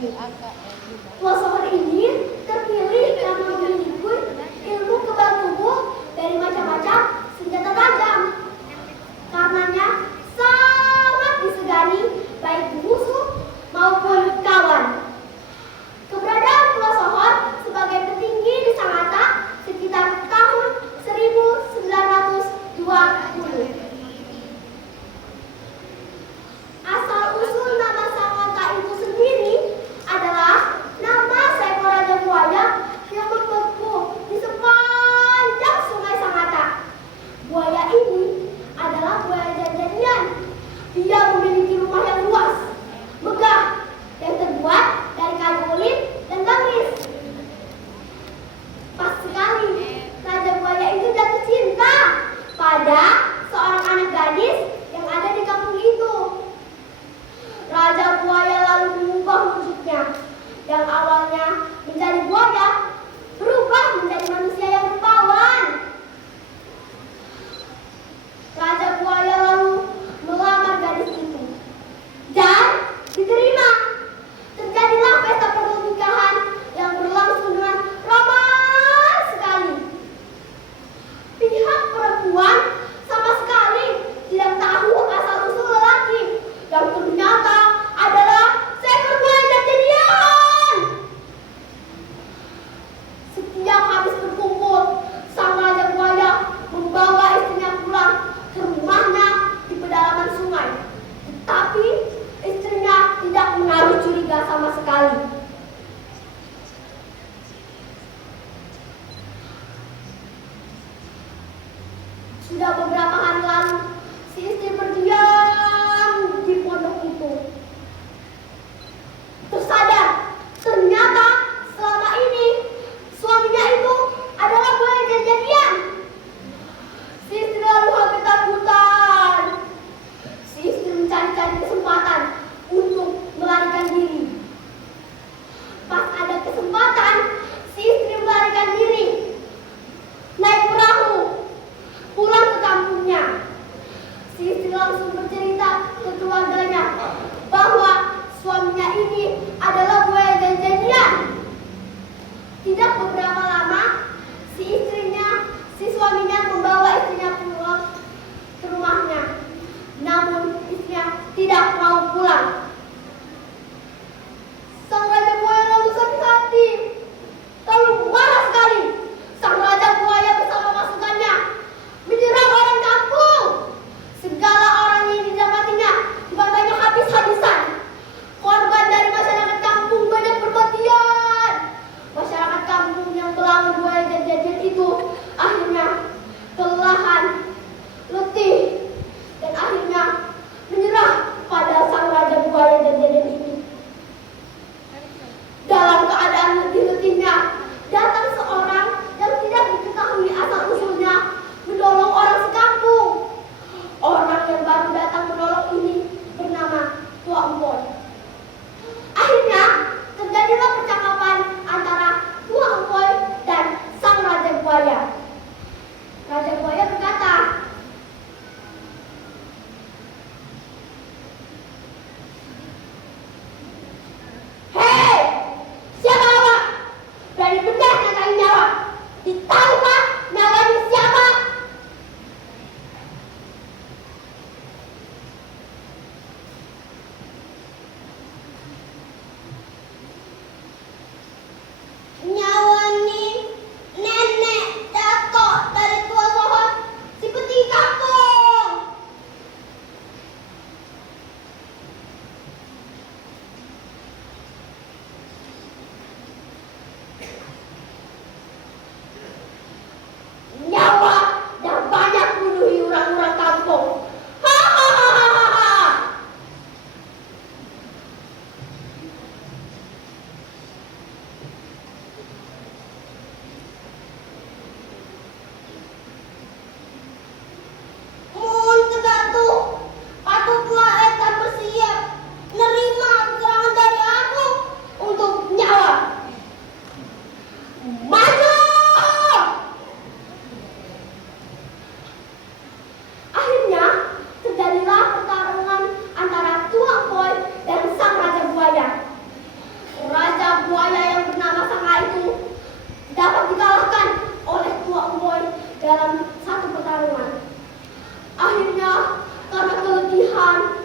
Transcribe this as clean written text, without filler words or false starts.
ini. Pelosokon ini terpilih karena memiliki ilmu kebal tubuh dari macam-macam senjata tajam. Karenanya sangat disegani baik musuh maupun kawan. Keberadaan Pelosokon sebagai petinggi di Sangatta sekitar tahun 1920. Asal-usul nama Sangatta itu sendiri adalah nama seekor raja buaya yang berkeliling di sepanjang sungai Sangatta. Buaya ini adalah buaya janjanian. Dia memiliki rumah yang luas, megah, yang terbuat dari kayu ulin dan bangkis. Pas sekali raja buaya itu jatuh cinta pada seorang anak gadis yang ada di kampung itu. Raja buaya lalu mengubah wujudnya, yang awalnya menjadi buaya berubah menjadi manusia yang rupawan. Raja buaya lalu melamar gadis itu dan diterima. Terjadilah pesta pernikahan yang berlangsung dengan ramai sekali. Pihak perempuan sama sekali tidak tahu asal-usul lelaki yang ternyata adalah seekor buaya janjanian. Setiap habis berkumpul, sang raja buaya membawa istrinya pulang ke rumahnya di pedalaman sungai. Tetapi istrinya tidak menaruh curiga sama sekali. Sudah beberapa hari lalu, si istri berdiam di pondok itu. Tersadar, ternyata selama ini suaminya itu adalah buaya janjanian. Si istri lalu hampir takutan. Si istri mencari-cari kesempatan untuk melarikan diri. Pas ada kesempatan, si istri melarikan diri, naik perahu, pulang ke kampungnya. Si istri langsung bercerita ke keluarganya bahwa suaminya ini adalah buaya janjanian. Tidak beberapa lama, si suaminya membawa istrinya pulang ke rumahnya. Namun istrinya tidak mau pulang. Sang raja buaya lalu sakit hati, lalu marah sekali. Sang raja buaya bersama pasukannya menyerang orang kampung. Segala orang yang didapatinya dibantainya habis-habisan. Korban dari masyarakat kampung banyak berbagian. Masyarakat kampung yang melawan buaya janjanian itu akhirnya kelelahan, letih, dan akhirnya menyerah pada sang raja buaya Tuhan.